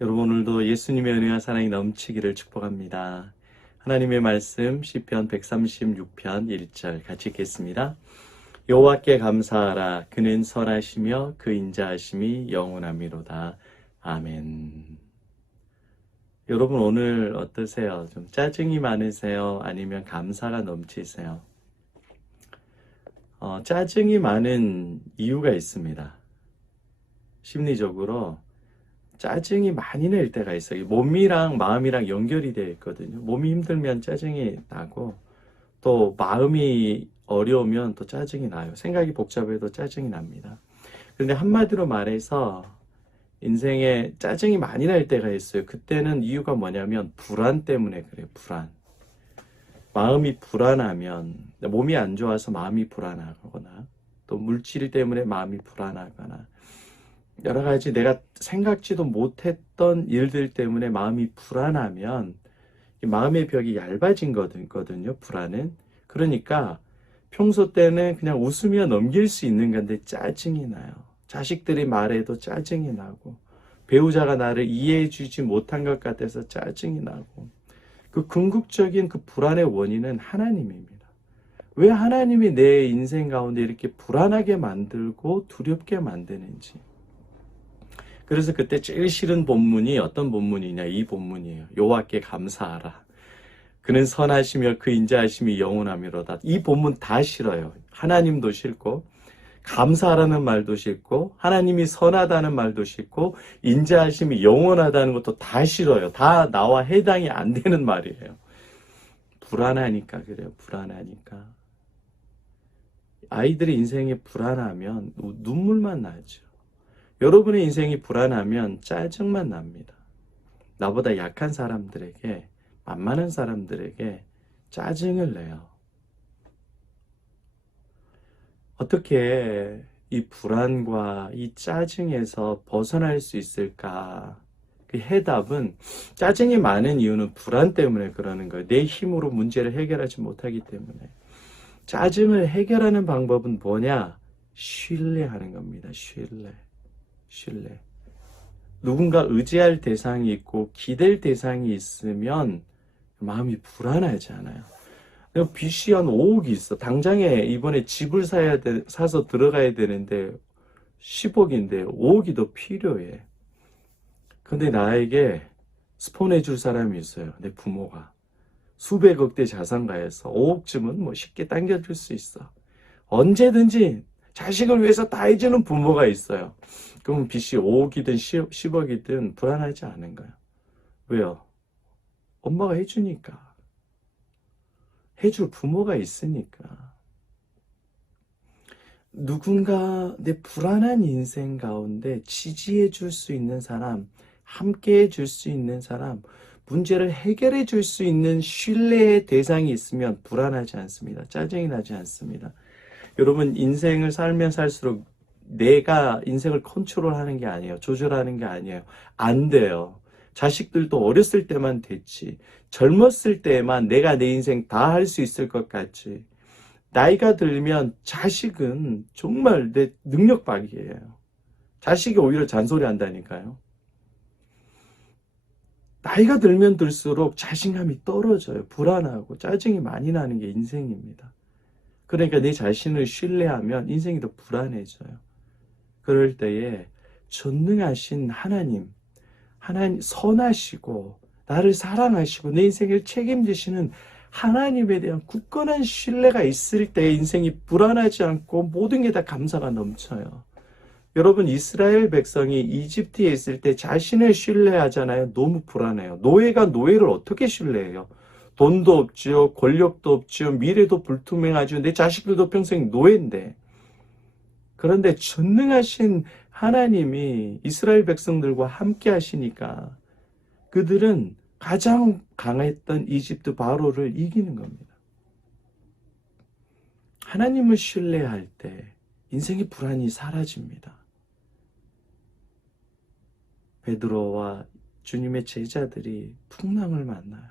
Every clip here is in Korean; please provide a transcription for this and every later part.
여러분 오늘도 예수님의 은혜와 사랑이 넘치기를 축복합니다. 하나님의 말씀 시편 136편 1절 같이 읽겠습니다. 여호와께 감사하라. 그는 선하시며 그 인자하심이 영원함이로다. 아멘. 여러분 오늘 어떠세요? 좀 짜증이 많으세요? 아니면 감사가 넘치세요? 짜증이 많은 이유가 있습니다. 심리적으로 짜증이 많이 낼 때가 있어요. 몸이랑 마음이랑 연결이 되어 있거든요. 몸이 힘들면 짜증이 나고 또 마음이 어려우면 또 짜증이 나요. 생각이 복잡해도 짜증이 납니다. 그런데 한마디로 말해서 인생에 짜증이 많이 날 때가 있어요. 그때는 이유가 뭐냐면 불안 때문에 그래요. 불안. 마음이 불안하면 몸이 안 좋아서 마음이 불안하거나 또 물질 때문에 마음이 불안하거나 여러 가지 내가 생각지도 못했던 일들 때문에 마음이 불안하면 마음의 벽이 얇아진 거거든요. 불안은. 그러니까 평소 때는 그냥 웃으며 넘길 수 있는 건데 짜증이 나요. 자식들이 말해도 짜증이 나고 배우자가 나를 이해해 주지 못한 것 같아서 짜증이 나고 그 궁극적인 그 불안의 원인은 하나님입니다. 왜 하나님이 내 인생 가운데 이렇게 불안하게 만들고 두렵게 만드는지. 그래서 그때 제일 싫은 본문이 어떤 본문이냐, 이 본문이에요. 여호와께 감사하라. 그는 선하시며 그 인자하심이 영원함이로다. 이 본문 다 싫어요. 하나님도 싫고 감사하라는 말도 싫고 하나님이 선하다는 말도 싫고 인자하심이 영원하다는 것도 다 싫어요. 다 나와 해당이 안 되는 말이에요. 불안하니까 그래요. 불안하니까. 아이들의 인생이 불안하면 눈물만 나죠. 여러분의 인생이 불안하면 짜증만 납니다. 나보다 약한 사람들에게, 만만한 사람들에게 짜증을 내요. 어떻게 이 불안과 이 짜증에서 벗어날 수 있을까? 그 해답은 짜증이 많은 이유는 불안 때문에 그러는 거예요. 내 힘으로 문제를 해결하지 못하기 때문에. 짜증을 해결하는 방법은 뭐냐? 신뢰하는 겁니다. 신뢰. 누군가 의지할 대상이 있고 기댈 대상이 있으면 마음이 불안하지 않아요. 빚이 한 5억이 있어. 당장에 이번에 집을 사서 들어가야 되는데 10억인데 5억이 더 필요해. 근데 나에게 스폰해 줄 사람이 있어요. 내 부모가. 수백억대 자산가에서 5억쯤은 뭐 쉽게 당겨줄 수 있어. 언제든지 자식을 위해서 다 해주는 부모가 있어요. 그럼 빚이 5억이든 10억이든 불안하지 않은 거예요. 왜요? 엄마가 해주니까. 해줄 부모가 있으니까. 누군가 내 불안한 인생 가운데 지지해 줄 수 있는 사람, 함께 해 줄 수 있는 사람, 문제를 해결해 줄 수 있는 신뢰의 대상이 있으면 불안하지 않습니다. 짜증이 나지 않습니다. 여러분 인생을 살면 살수록 내가 인생을 컨트롤하는 게 아니에요. 조절하는 게 아니에요. 안 돼요. 자식들도 어렸을 때만 됐지. 젊었을 때만 내가 내 인생 다 할 수 있을 것 같지. 나이가 들면 자식은 정말 내 능력 발휘예요. 자식이 오히려 잔소리 한다니까요. 나이가 들면 들수록 자신감이 떨어져요. 불안하고 짜증이 많이 나는 게 인생입니다. 그러니까 내 자신을 신뢰하면 인생이 더 불안해져요. 그럴 때에 전능하신 하나님 선하시고 나를 사랑하시고 내 인생을 책임지시는 하나님에 대한 굳건한 신뢰가 있을 때 인생이 불안하지 않고 모든 게 다 감사가 넘쳐요. 여러분 이스라엘 백성이 이집트에 있을 때 자신을 신뢰하잖아요. 너무 불안해요. 노예가 노예를 어떻게 신뢰해요? 돈도 없지요. 권력도 없지요. 미래도 불투명하죠. 내 자식들도 평생 노예인데. 그런데 전능하신 하나님이 이스라엘 백성들과 함께 하시니까 그들은 가장 강했던 이집트 바로를 이기는 겁니다. 하나님을 신뢰할 때 인생의 불안이 사라집니다. 베드로와 주님의 제자들이 풍랑을 만나요.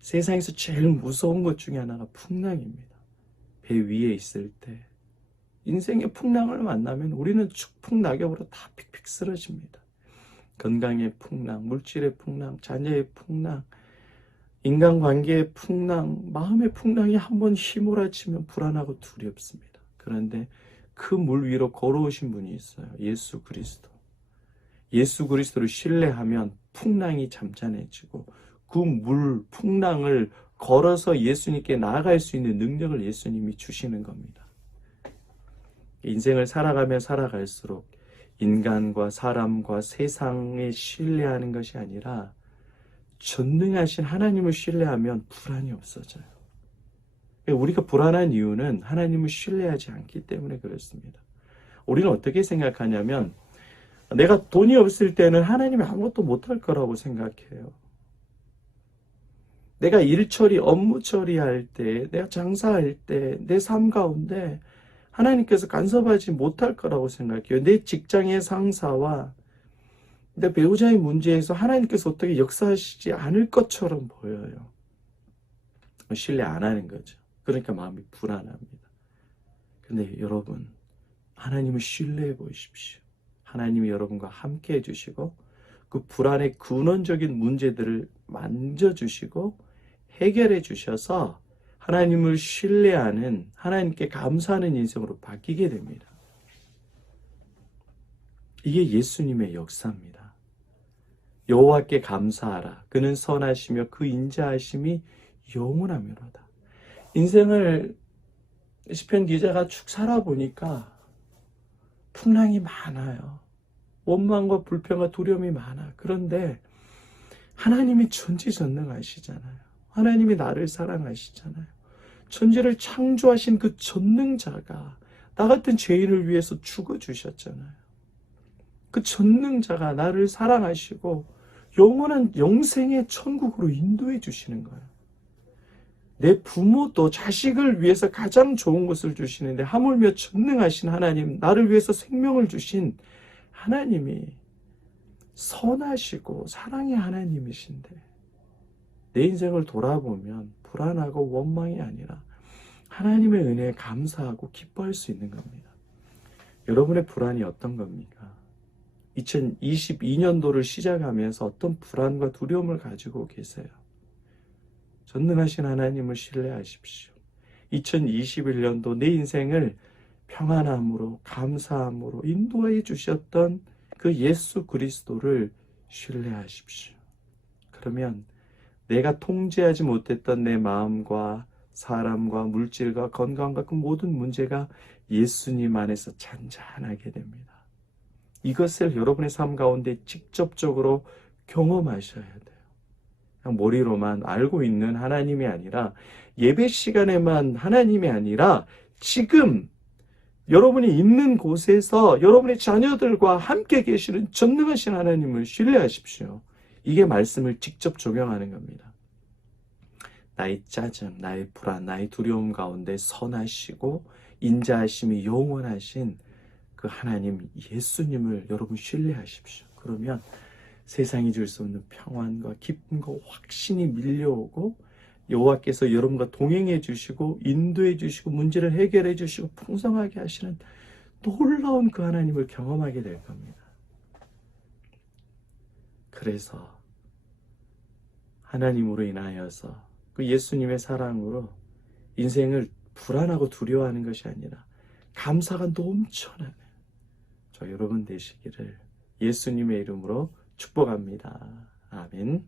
세상에서 제일 무서운 것 중에 하나가 풍랑입니다. 배 위에 있을 때 인생의 풍랑을 만나면 우리는 축풍낙엽으로 다 픽픽 쓰러집니다. 건강의 풍랑, 물질의 풍랑, 자녀의 풍랑, 인간관계의 풍랑, 마음의 풍랑이 한번 휘몰아치면 불안하고 두렵습니다. 그런데 그 물 위로 걸어오신 분이 있어요. 예수 그리스도. 예수 그리스도를 신뢰하면 풍랑이 잠잠해지고 그 물 풍랑을 걸어서 예수님께 나아갈 수 있는 능력을 예수님이 주시는 겁니다. 인생을 살아가면 살아갈수록 인간과 사람과 세상에 신뢰하는 것이 아니라 전능하신 하나님을 신뢰하면 불안이 없어져요. 우리가 불안한 이유는 하나님을 신뢰하지 않기 때문에 그렇습니다. 우리는 어떻게 생각하냐면 내가 돈이 없을 때는 하나님이 아무것도 못할 거라고 생각해요. 내가 일 처리, 업무 처리할 때, 내가 장사할 때, 내 삶 가운데 하나님께서 간섭하지 못할 거라고 생각해요. 내 직장의 상사와 내 배우자의 문제에서 하나님께서 어떻게 역사하시지 않을 것처럼 보여요. 신뢰 안 하는 거죠. 그러니까 마음이 불안합니다. 근데 여러분, 하나님을 신뢰해 보십시오. 하나님이 여러분과 함께 해주시고 그 불안의 근원적인 문제들을 만져주시고 해결해 주셔서 하나님을 신뢰하는, 하나님께 감사하는 인생으로 바뀌게 됩니다. 이게 예수님의 역사입니다. 여호와께 감사하라. 그는 선하시며 그 인자하심이 영원하미로다. 인생을 시편 기자가 쭉 살아보니까 풍랑이 많아요. 원망과 불평과 두려움이 많아. 그런데 하나님이 전지전능하시잖아요. 하나님이 나를 사랑하시잖아요. 천지를 창조하신 그 전능자가 나 같은 죄인을 위해서 죽어주셨잖아요. 그 전능자가 나를 사랑하시고 영원한 영생의 천국으로 인도해 주시는 거예요. 내 부모도 자식을 위해서 가장 좋은 것을 주시는데 하물며 전능하신 하나님, 나를 위해서 생명을 주신 하나님이 선하시고 사랑의 하나님이신데 내 인생을 돌아보면 불안하고 원망이 아니라 하나님의 은혜에 감사하고 기뻐할 수 있는 겁니다. 여러분의 불안이 어떤 겁니까? 2022년도를 시작하면서 어떤 불안과 두려움을 가지고 계세요? 전능하신 하나님을 신뢰하십시오. 2021년도 내 인생을 평안함으로 감사함으로 인도해 주셨던 그 예수 그리스도를 신뢰하십시오. 그러면 내가 통제하지 못했던 내 마음과 사람과 물질과 건강과 그 모든 문제가 예수님 안에서 잔잔하게 됩니다. 이것을 여러분의 삶 가운데 직접적으로 경험하셔야 돼요. 그냥 머리로만 알고 있는 하나님이 아니라 예배 시간에만 하나님이 아니라 지금 여러분이 있는 곳에서 여러분의 자녀들과 함께 계시는 전능하신 하나님을 신뢰하십시오. 이게 말씀을 직접 적용하는 겁니다. 나의 짜증, 나의 불안, 나의 두려움 가운데 선하시고 인자하심이 영원하신 그 하나님 예수님을 여러분 신뢰하십시오. 그러면 세상이 줄 수 없는 평안과 기쁨과 확신이 밀려오고 여호와께서 여러분과 동행해 주시고 인도해 주시고 문제를 해결해 주시고 풍성하게 하시는 놀라운 그 하나님을 경험하게 될 겁니다. 그래서 하나님으로 인하여서 그 예수님의 사랑으로 인생을 불안하고 두려워하는 것이 아니라 감사가 넘쳐나는 저 여러분 되시기를 예수님의 이름으로 축복합니다. 아멘.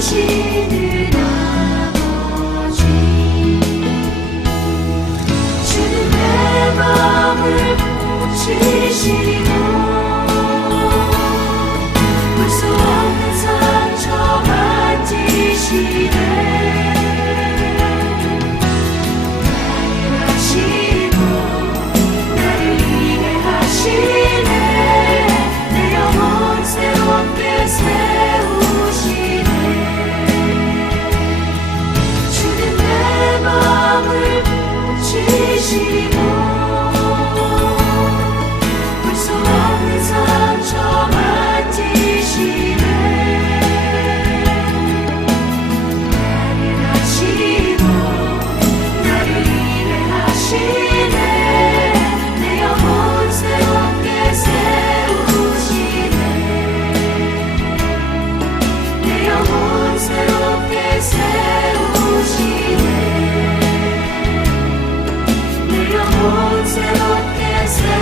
되시는 아버지, 주는 내 마음을 고치시고 볼 수 없는 상처 만지시네. 내 영혼 새롭게 세우시네. 주는 내 마음을 고치시고 볼 수 없는 상처 만지시네. 나를 아시고 나를 위해 하시네. 내 영혼 새롭게 세우시네. 내 영혼 새롭게 세우시네. 내 영혼 새롭게 세우시네.